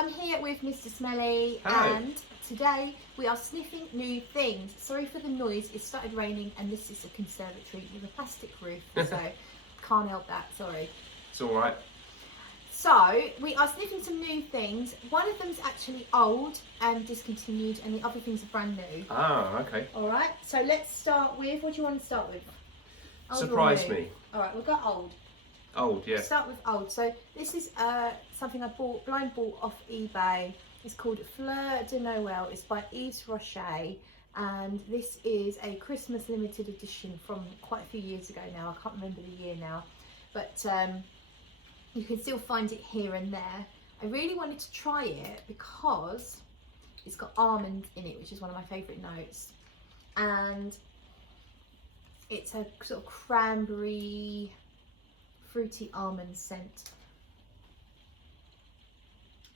I'm here with Mr. Smelly. Hello. And today we are sniffing new things. Sorry for the noise, it started raining and this is a conservatory with a plastic roof, so can't help that, sorry. It's alright. So, we are sniffing some new things. One of them's actually old and discontinued, and the other things are brand new. Ah, okay. Alright, so let's start with, what do you want to start with? Old Surprise me. Alright, we'll go old. Old, yeah. We'll start with old. So, this is something I blind bought off eBay. It's called Fleur de Noel. It's by Yves Rocher. And this is a Christmas limited edition from quite a few years ago now. I can't remember the year now. But you can still find it here and there. I really wanted to try it because it's got almond in it, which is one of my favourite notes. And it's a sort of cranberry, fruity almond scent.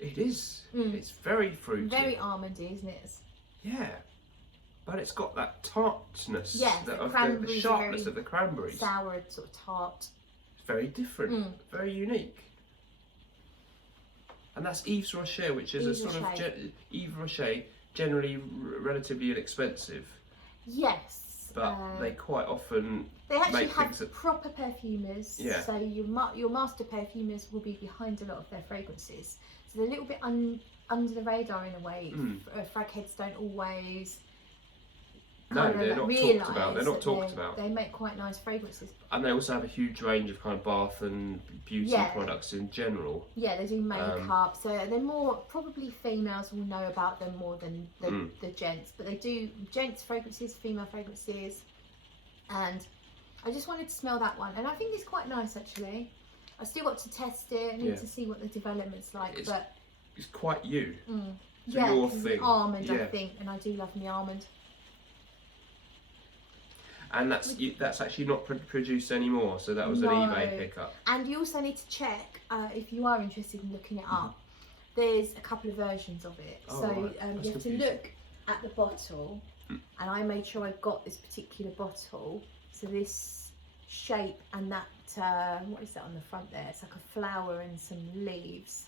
It is. It's very fruity. Very almondy, isn't it? Yeah. But it's got that tartness. Yes, the sharpness of the cranberries. Sour, sort of tart. It's very different. Very unique. And that's Yves Rocher, which is Yves Rocher. Yves Rocher, generally relatively inexpensive. Yes. But they quite often they actually make have things that... proper perfumers. Yeah. So your master perfumers will be behind a lot of their fragrances. So they're a little bit under the radar in a way. Frag heads don't always. No, they're not talked about. They're not talked about. They make quite nice fragrances. And they also have a huge range of kind of bath and beauty products in general. Yeah, they do makeup. So they're more, probably females will know about them more than the gents. But they do gents fragrances, female fragrances. And I just wanted to smell that one. And I think it's quite nice actually. I still got to test it. I need to see what the development's like. It's quite you. It's Yeah, your it's thing. Almond, I think. And I do love me almond. And that's actually not produced anymore, so that was an eBay pickup. And you also need to check, if you are interested in looking it up, there's a couple of versions of it. Oh, so right. you have to look at the bottle, and I made sure I got this particular bottle. So this shape and that, what is that on the front there? It's like a flower and some leaves.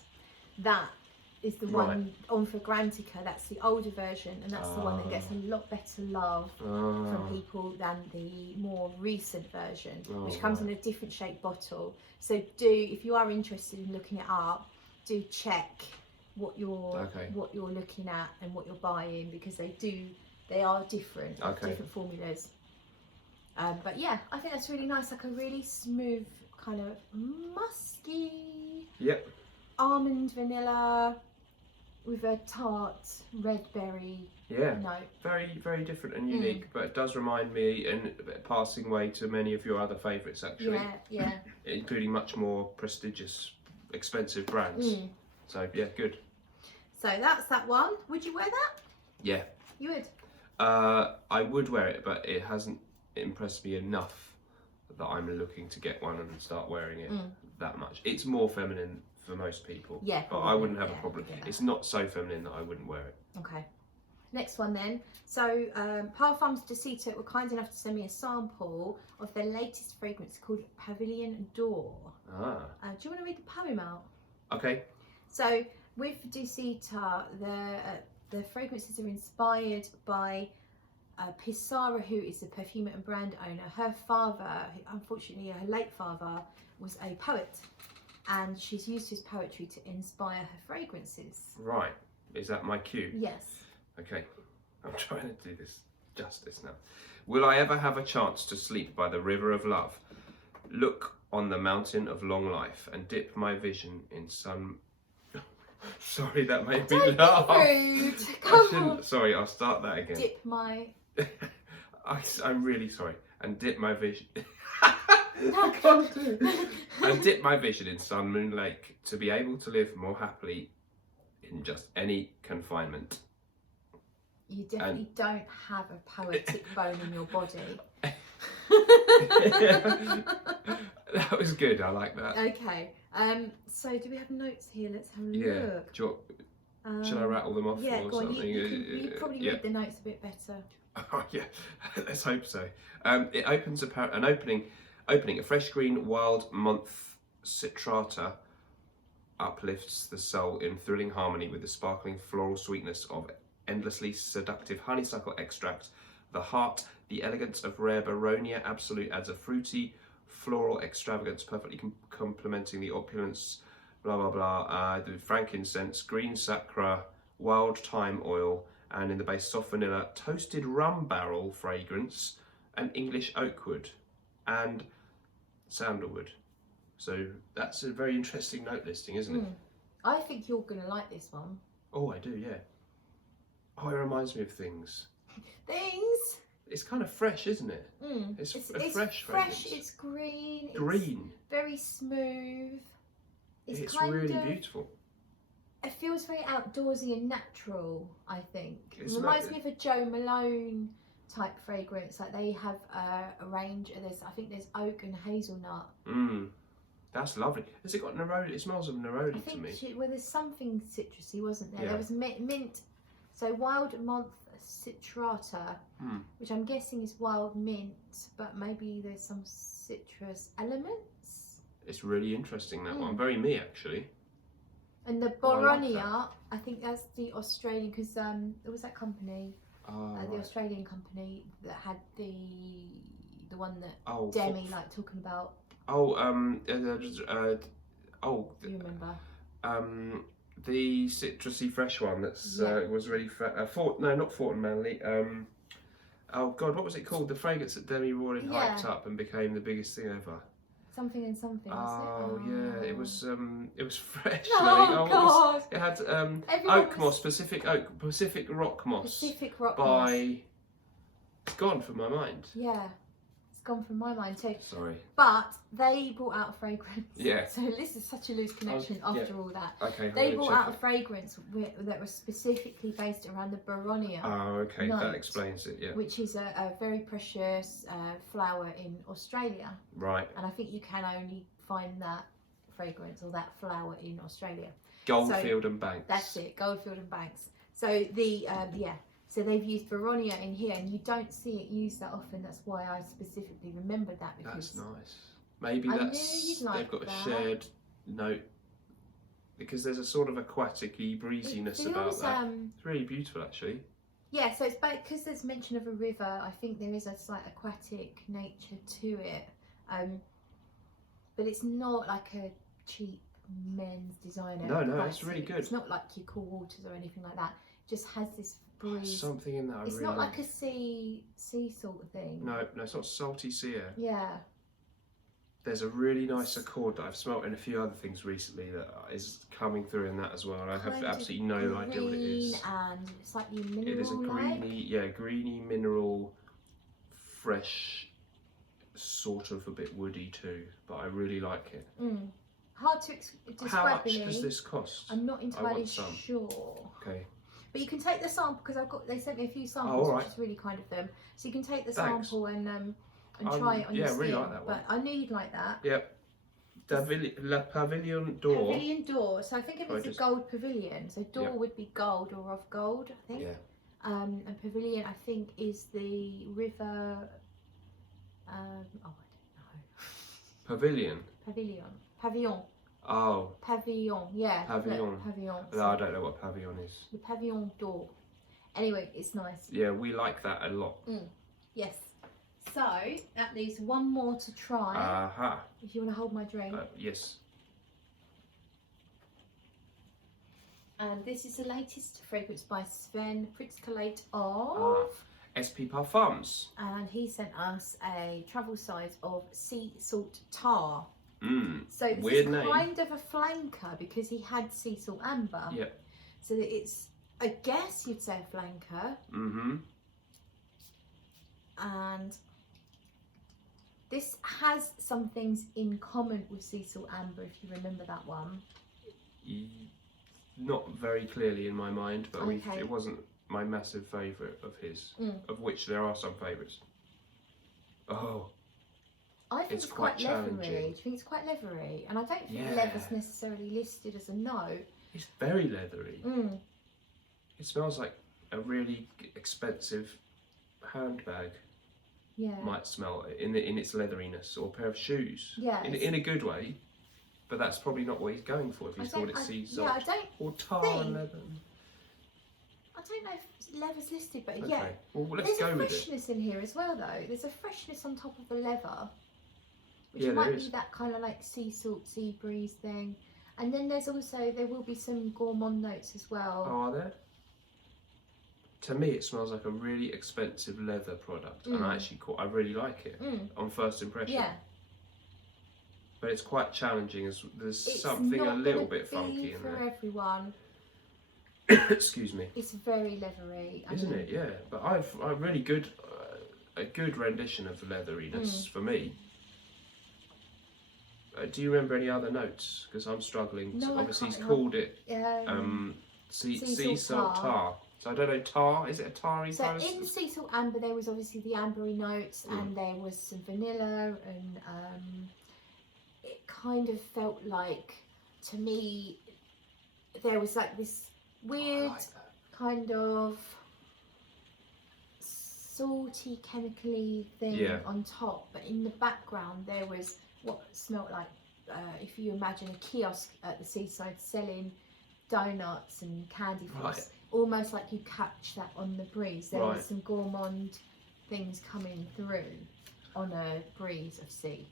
That is the one on Fragrantica. That's the older version, and that's the one that gets a lot better love from people than the more recent version, which comes in a different shaped bottle. So if you are interested in looking it up, do check what you're looking at and what you're buying, because they are different, different formulas. But yeah, I think that's really nice, like a really smooth kind of musky. Yep. Almond vanilla with a tart red berry note. Very, very different and unique, but it does remind me in a passing way to many of your other favourites actually. Yeah. Including much more prestigious, expensive brands. So yeah, good. So that's that one. Would you wear that? Yeah. You would? I would wear it, but it hasn't impressed me enough that I'm looking to get one and start wearing it that much. It's more feminine for most people. Yeah. But I wouldn't have a problem. It's not so feminine that I wouldn't wear it. Okay. Next one then. So Parfums Dusita were kind enough to send me a sample of their latest fragrance called Pavillon D'or. Do you want to read the poem out? Okay. So with Dusita, the fragrances are inspired by Pissarra, who is the perfumer and brand owner. Her father, unfortunately her late father, was a poet, and she's used his poetry to inspire her fragrances. Right. Is that my cue? Yes. Okay. I'm trying to do this justice now. Will I ever have a chance to sleep by the river of love? Look on the mountain of long life and dip my vision in sun... Sorry, that made me laugh. Rude. Come on. Sorry, I'll start that again. Dip my... I'm really sorry. And dip my vision... No. And dip my vision in Sun Moon Lake to be able to live more happily in just any confinement. You definitely don't have a poetic bone in your body. That was good, I like that. Okay, so do we have notes here? Let's have a look. Should I rattle them off yeah, or go on. something? You probably read the notes a bit better. Oh yeah, let's hope so. It opens opening a fresh green wild month citrata uplifts the soul in thrilling harmony with the sparkling floral sweetness of endlessly seductive honeysuckle extract. The heart, the elegance of rare Baronia Absolute adds a fruity floral extravagance, perfectly complementing the opulence, blah blah blah, the frankincense, green sacra, wild thyme oil, and in the base soft vanilla, toasted rum barrel fragrance, and English oak wood, and sandalwood. So that's a very interesting note listing, isn't it? I think you're going to like this one. Oh, I do, yeah. Oh, it reminds me of things. Things? It's kind of fresh, isn't it? It's fresh fragrance. It's green. Green. It's very smooth. It's really beautiful. It feels very outdoorsy and natural, I think. It It's reminds me of a Joe Malone type fragrance. Like they have a range. I think there's oak and hazelnut. That's lovely. Has it got neroli? It smells of neroli to me. Well, there's something citrusy, wasn't there? Yeah. There was mint. So wild month citrata, which I'm guessing is wild mint, but maybe there's some citrus elements. It's really interesting, that one. Very me, actually. And the Baronia, I think that's the Australian, because there was that company, the Australian company that had the one that Demi liked talking about. You remember? The citrusy fresh one that's was really not Fort and Manly. Oh God, what was it called? The fragrance that Demi Rawlin hyped up and became the biggest thing ever. Something and something. Oh yeah, it was fresh. Oh God! It had oak moss, Pacific rock moss. Pacific rock moss. It's gone from my mind. Yeah. Gone from my mind too. Sorry. But they brought out a fragrance. Yeah. So this is such a loose connection after all that. Okay. They brought out a fragrance that was specifically based around the Baronia. Oh, okay. That explains it. Yeah. Which is a very precious flower in Australia. Right. And I think you can only find that fragrance or that flower in Australia. Goldfield and Banks. That's it. Goldfield and Banks. So the So they've used Baronia in here, and you don't see it used that often. That's why I specifically remembered that. Because that's nice. Maybe they've got a shared note, because there's a sort of aquatic-y breeziness about that. It's really beautiful, actually. Yeah, so it's because there's mention of a river. I think there is a slight aquatic nature to it, but it's not like a cheap men's designer. No, it's really good. It's not like your Cool Waters or anything like that. It just has this breeze. Something in that. It's not like a sea salt thing. No, it's not salty sea air. Yeah. There's a really nice accord that I've smelt in a few other things recently that is coming through in that as well, and I have absolutely no idea what it is. And slightly mineral. It is a greeny mineral, fresh, sort of a bit woody too, but I really like it. Hard to describe. How much does this cost? I'm not entirely sure. Okay. But you can take the sample, because they sent me a few samples, which is really kind of them. So you can take the sample and try it on your skin. Yeah, I really like that one. But I knew you'd like that. Yep. La Pavillon D'or. Pavillon D'or. So I think if it's a gold pavilion, so D'or would be gold or of gold, I think. Yeah. And Pavilion, I think, is the river. I don't know. Pavilion. Pavillon. Oh. Pavillon, yeah. Pavillon. Pavillon. No, I don't know what Pavillon is. The Pavillon D'or. Anyway, it's nice. Yeah, we like that a lot. Yes. So, that leaves one more to try. If you want to hold my drink. Yes. And this is the latest fragrance by Sven Pritzkalate of SP Parfums. And he sent us a travel size of sea salt tar. So this Weird is name. kind of a flanker, because he had sea salt amber. Yep. So it's, I guess you'd say a flanker. And this has some things in common with sea salt amber, if you remember that one. Not very clearly in my mind, but it wasn't my massive favourite of his, of which there are some favourites. Oh. I think it's quite leathery. Do you think it's quite leathery? And I don't think leather's necessarily listed as a note. It's very leathery. It smells like a really expensive handbag. Yeah. Might smell in its leatheriness, or a pair of shoes. Yeah. In a good way. But that's probably not what he's going for if he's called it sea salt. Yeah, I don't or tar think- and leather. I don't know if leather's listed, but Okay. yeah. Well, let's There's go a with it. freshness in here as well, though. There's a freshness on top of the leather, which Yeah, might there be is. that kind of like sea salt, sea breeze thing. And then there will be some gourmand notes as well. Oh, are there? To me, it smells like a really expensive leather product, and I really like it on first impression. Yeah. But it's quite challenging. There's It's something a not little gonna bit funky be in for there. everyone. Excuse me. It's very leathery. Isn't it? Yeah. But I've really good, a good rendition of leatheriness for me. Do you remember any other notes? Because I'm struggling. No, I Obviously, he's can't called it sea sea salt salt tar. So I don't know, tar. Is it a tarry So kind of? in sea salt amber, there was obviously the ambery notes, and there was some vanilla, and it kind of felt like, to me, there was like this weird kind of salty, chemically thing on top, but in the background there was what smelled like, if you imagine a kiosk at the seaside selling donuts and candy floss, almost like you catch that on the breeze. There was some gourmand things coming through on a breeze of sea.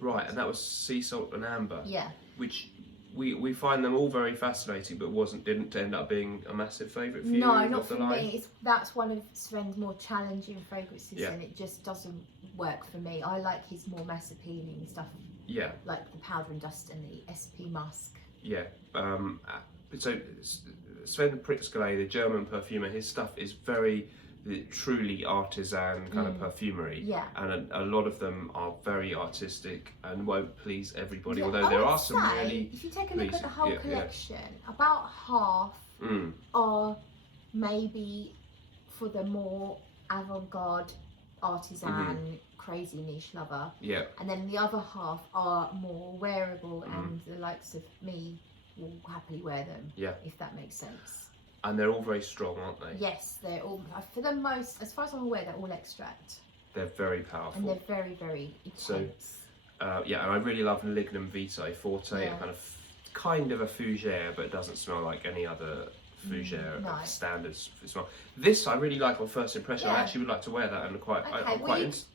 Right, and that was sea salt and amber. Yeah. Which we find them all very fascinating, but didn't end up being a massive favourite for you. No, not for me. That's one of Sven's more challenging fragrances, and it just doesn't work for me. I like his more mass appealing stuff. Yeah. Like the powder and dust and the SP musk. Yeah. So Sven Pritzker, the German perfumer, his stuff is very truly artisan kind of perfumery. Yeah. And a lot of them are very artistic and won't please everybody. Yeah, although there are some really. If you take a look at the whole collection, about half are maybe for the more avant-garde artisan crazy niche lover. Yeah. And then the other half are more wearable, and the likes of me will happily wear them. Yeah. If that makes sense. And they're all very strong, aren't they? Yes, they're all, for the most, as far as I'm aware, they're all extract. They're very powerful. And they're very, very intense. So, yeah, and I really love Lignum Vitae Forte, kind of a fougere, but it doesn't smell like any other fougere standards smell. This I really like on first impression. I actually would like to wear that, and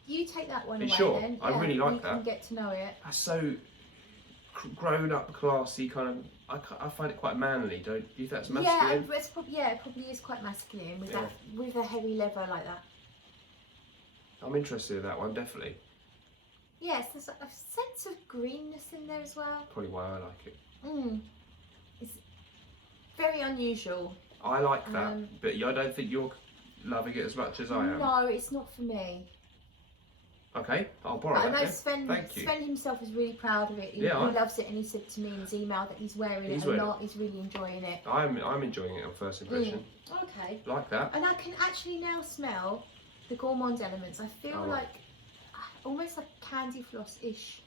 you take that one away. Sure, then. I really like that. You can get to know it. That's so grown up, classy kind of. I find it quite manly. Don't you think that's masculine? Yeah, it probably is quite masculine with that, with a heavy leather like that. I'm interested in that one, definitely. Yes, there's a sense of greenness in there as well. Probably why I like it. It's very unusual. I like that, but I don't think you're loving it as much as I am. No, it's not for me. Okay, I'll borrow that. I know Sven himself is really proud of it. He loves it, and he said to me in his email that he's wearing it a lot. He's really enjoying it. I'm enjoying it on first impression. Okay. Like that. And I can actually now smell the gourmand elements. I feel like almost like candy floss-ish.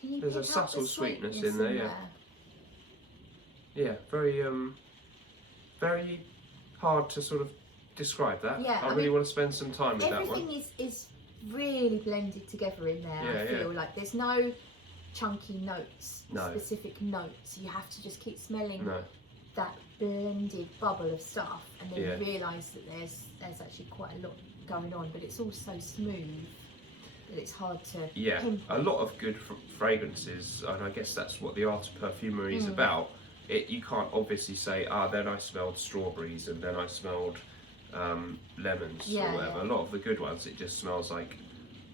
Can you? There's a subtle sweetness in there. Yeah, very very hard to sort of describe that. Yeah, I really want to spend some time with that one. Everything is really blended together in there. I feel like there's no chunky notes, specific notes. You have to just keep smelling that blended bubble of stuff, and then you realise that there's actually quite a lot going on, but it's all so smooth that it's hard to pinpoint. A lot of good fragrances, and I guess that's what the art of perfumery is about. You can't obviously say, then I smelled strawberries and then I smelled lemons or whatever. A lot of the good ones, it just smells like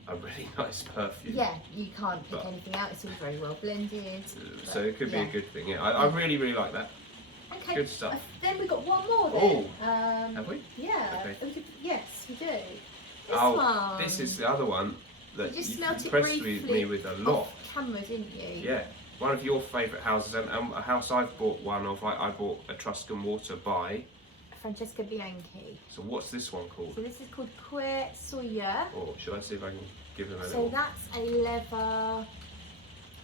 a really nice perfume. Yeah, you can't pick anything out. It's all very well blended. So it could be a good thing. Yeah, I really, really like that. Okay. Good stuff. Then we got one more. Then. Have we? Yeah. Okay. Yes, we do. This is the other one that you just impressed me with a lot. Off camera, didn't you? Yeah. One of your favourite houses, and a house I've bought one of. I bought Etruscan Water by Francesca Bianchi. So what's this one called? So this is called Cuir Soyeux. Oh, should I see if I can give them a little? So that's a leather.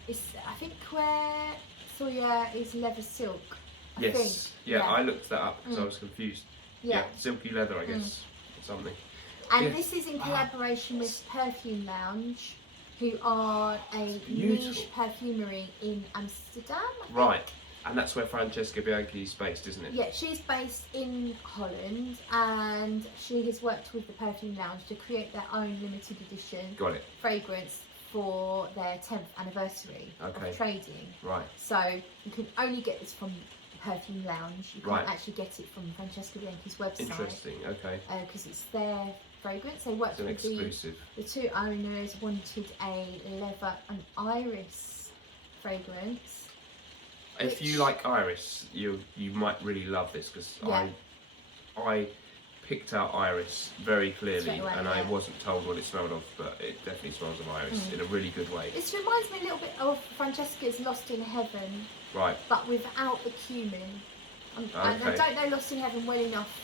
I think Cuir Soyeux is leather silk. I think. Yeah, I looked that up because I was confused. Yeah, silky leather, I guess, or something. And this is in collaboration with Perfume Lounge. who are a Beautiful. niche perfumery in Amsterdam. Right, and that's where Francesca Bianchi is based, isn't it? Yeah, she's based in Holland, and she has worked with the Perfume Lounge to create their own limited edition Got it. fragrance for their 10th anniversary of trading. Right. So you can only get this from the Perfume Lounge. You can't actually get it from Francesca Bianchi's website. Interesting. Okay. Because it's their fragrance. They worked It's an with exclusive. the two owners wanted a leather and iris fragrance. If you like iris, you might really love this, because I picked out iris very clearly, away, and I wasn't told what it smelled of, but it definitely smells of iris in a really good way. This reminds me a little bit of Francesca's Lost in Heaven, Right. but without the cumin. And I Okay. don't know Lost in Heaven well enough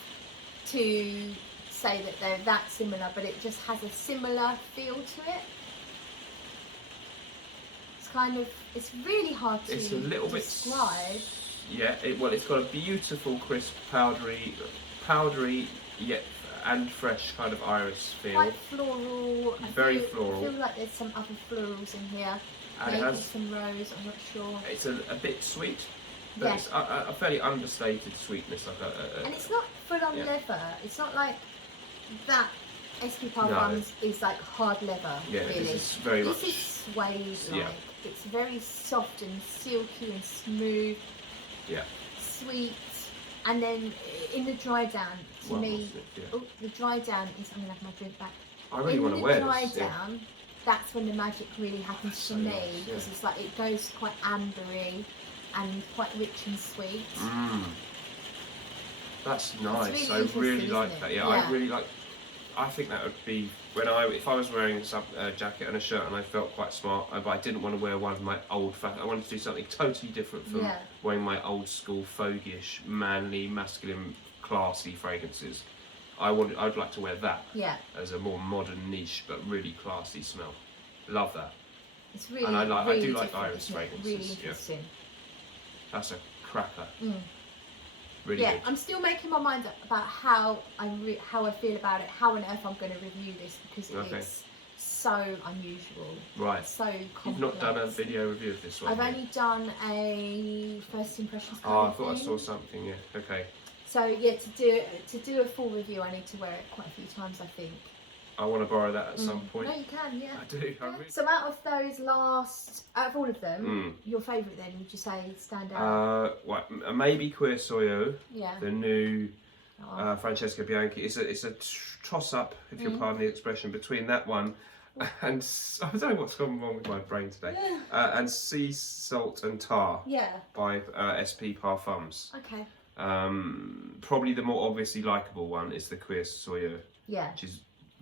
to say that they're that similar, but it just has a similar feel to it. It's kind of, it's really hard to It's a little describe. Yeah. It's got a beautiful, crisp, powdery yet and fresh kind of iris feel. Quite floral. Very I floral. feel like there's some other florals in here. And Maybe it has, some rose, I'm not sure. it's a bit sweet, but it's a fairly understated sweetness. And it's not full on leather. It's not like that. SP Parfums is like hard leather. Yeah, really. this is very This much. is suede like. Yeah. It's very soft and silky and smooth. Yeah. Sweet. And then in the dry down, to me, Yeah. the dry down is, I'm gonna have my drink back. I really want to wear In the dry this. down, that's when the magic really happens That's for so me, nice, because it's like it goes quite ambery and quite rich and sweet. That's nice. really I really interesting, like isn't that. it? Yeah, Yeah. I really like. I think that would be if I was wearing a jacket and a shirt and I felt quite smart, but I didn't want to wear one of my old I wanted to do something totally different from wearing my old school fogyish, manly, masculine, classy fragrances. I'd like to wear that as a more modern niche but really classy smell. Love that. It's really, and I do like different, iris isn't it? fragrances. Really interesting. That's a cracker. Really Yeah, good. I'm still making my mind up about how I feel about it, how on earth I'm going to review this, because it's so unusual. Right. So complex. You've not done a video review of this one? I've only done a first impressions. Oh, I thought I saw something. Yeah. Okay. So yeah, to do a full review, I need to wear it quite a few times, I think. I want to borrow that at some point. No, you can, yeah. I do. I really... So out of those out of all of them, your favourite then, would you say, stand out? Maybe Cuir Soyeux, Yeah. the new Francesca Bianchi. It's a toss-up, if you'll pardon the expression, between that one and I don't know what's gone wrong with my brain today. And Sea Salt and Tar by SP Parfums. Okay. Probably the more obviously likeable one is the Cuir Soyeux, which is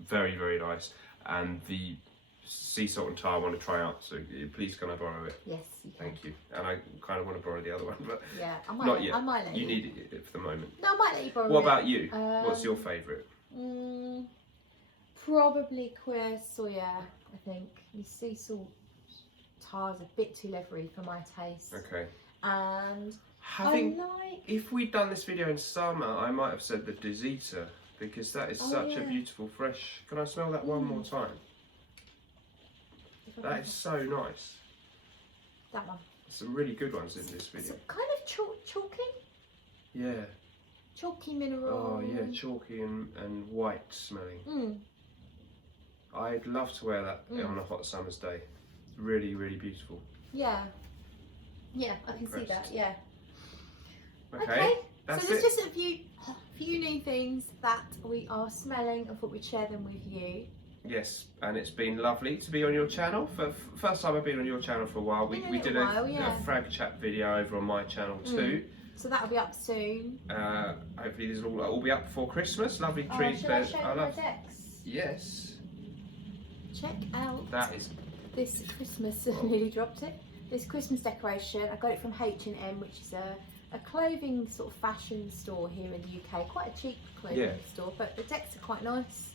very, very nice, and the Sea Salt and Tar I want to try out, so please can I borrow it? Yes, you can. Thank you. And I kind of want to borrow the other one, but not yet. I might let you. You need it for the moment. No, I might let you borrow it. What about you? What's your favourite? Probably Cuir Soyeux, I think. The Sea Salt Tar's a bit too leathery for my taste. Okay. And if we'd done this video in summer, I might have said the Dusita, because that is such a beautiful fresh. Can I smell that one more time? That is so nice. That one. Some really good ones in this video. It's kind of chalky. Yeah. Chalky mineral. Oh yeah, chalky and white smelling. I'd love to wear that on a hot summer's day. Really, really beautiful. Yeah. Yeah, I can see that. Yeah. Okay. So there's just a few new things that we are smelling. I thought we'd share them with you. Yes, and it's been lovely to be on your channel. For first time I've been on your channel for a while. We did a frag chat video over on my channel too. So that'll be up soon. Hopefully these will all be up before Christmas. Lovely trees. Should I show you my decks? Yes. Check out this Christmas. Nearly dropped it. This Christmas decoration. I got it from H&M, which is a clothing sort of fashion store here in the UK. Quite a cheap clothing store, but the decks are quite nice.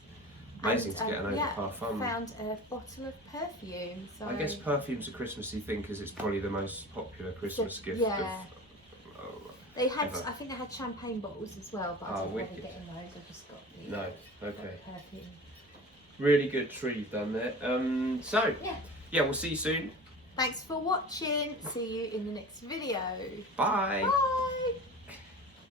Amazing to get an eau de parfum. Found a bottle of perfume. So I guess perfume's a Christmassy thing because it's probably the most popular Christmas gift. They had, I think they had champagne bottles as well, but I didn't bother getting those. I just got the perfume. really good tree you've done there. So, Yeah. we'll see you soon. Thanks for watching. See you in the next video. Bye. Bye.